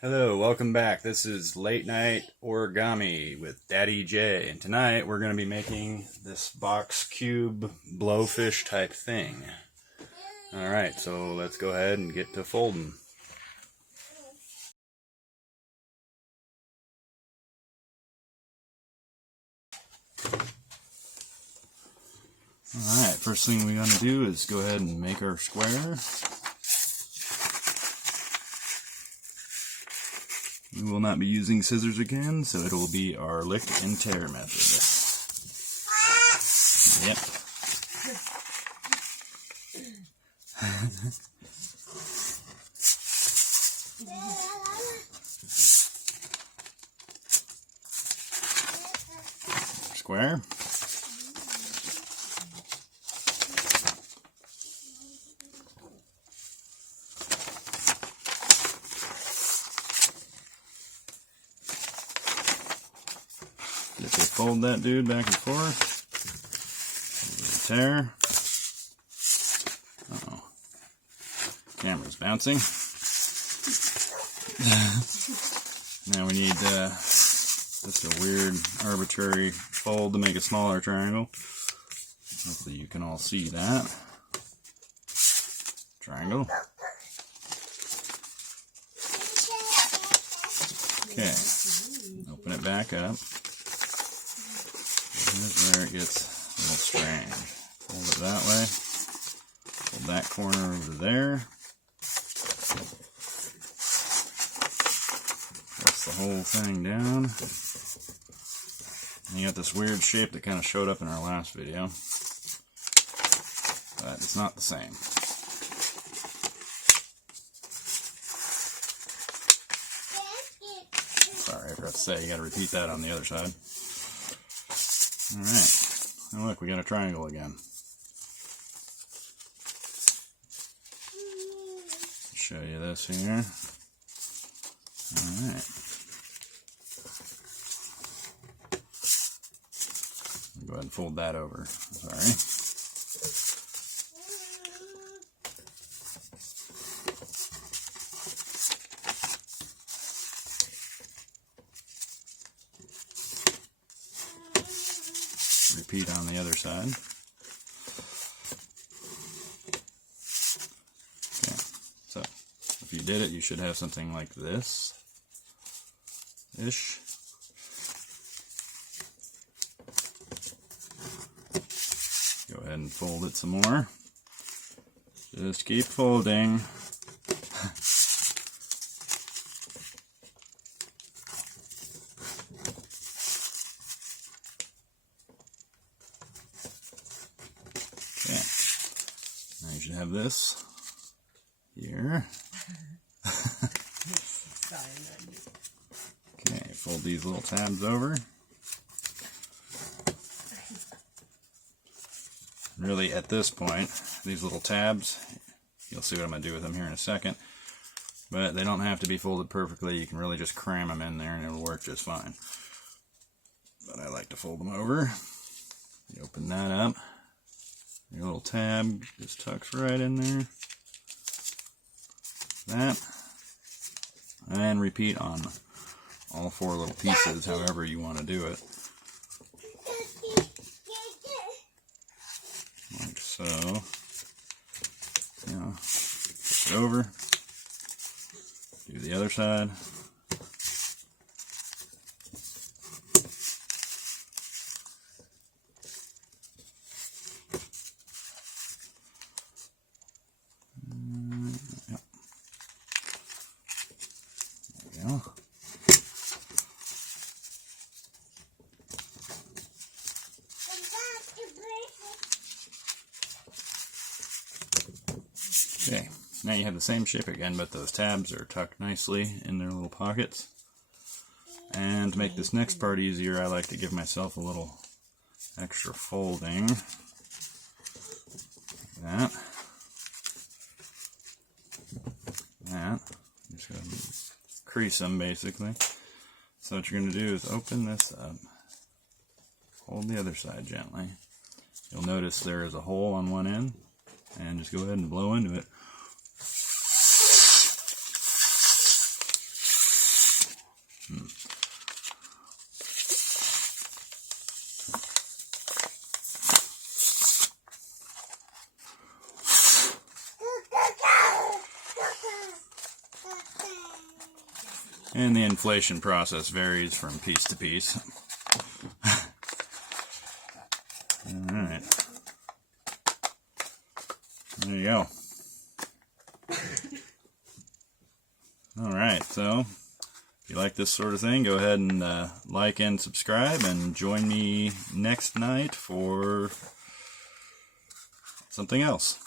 Hello, welcome back. This is Late Night Origami with Daddy J, and tonight we're going to be making this box cube blowfish type thing. Alright, so let's go ahead and get to folding. Alright, first thing we're going to do is go ahead and make our square. We will not be using scissors again, so it will be our lick and tear method. Yep. Square. Just fold that dude back and forth. Tear. Uh-oh. Camera's bouncing. Now we need just a weird arbitrary fold to make a smaller triangle. Hopefully you can all see that. Triangle. Okay. Open it back up. Here's where it gets a little strange. Fold it that way. Fold that corner over there. Press the whole thing down. And you got this weird shape that kind of showed up in our last video. But it's not the same. Sorry, I forgot to say, you gotta repeat that on the other side. Alright, and look, we got a triangle again. Show you this here. Alright. Go ahead and fold that over. Sorry. Repeat on the other side. Okay, so if you did it, you should have something like this ish. Go ahead and fold it some more. Just keep folding. Okay, now you should have this here. Okay, fold these little tabs over. Really, at this point, these little tabs, you'll see what I'm going to do with them here in a second, but they don't have to be folded perfectly. You can really just cram them in there and it'll work just fine. But I like to fold them over. You open that up. Your little tab just tucks right in there. That. And repeat on all four little pieces, however you want to do it. Like so. You know, flip it over. Do the other side. Yep. There we go. Okay, now you have the same shape again, but those tabs are tucked nicely in their little pockets. And to make this next part easier, I like to give myself a little extra folding. Like that. That. Just going to crease them basically. So what you're going to do is open this up. Hold the other side gently. You'll notice there is a hole on one end. And just go ahead and blow into it. And the inflation process varies from piece to piece. Alright. There you go. Alright, so if you like this sort of thing, go ahead and like and subscribe, and join me next night for something else.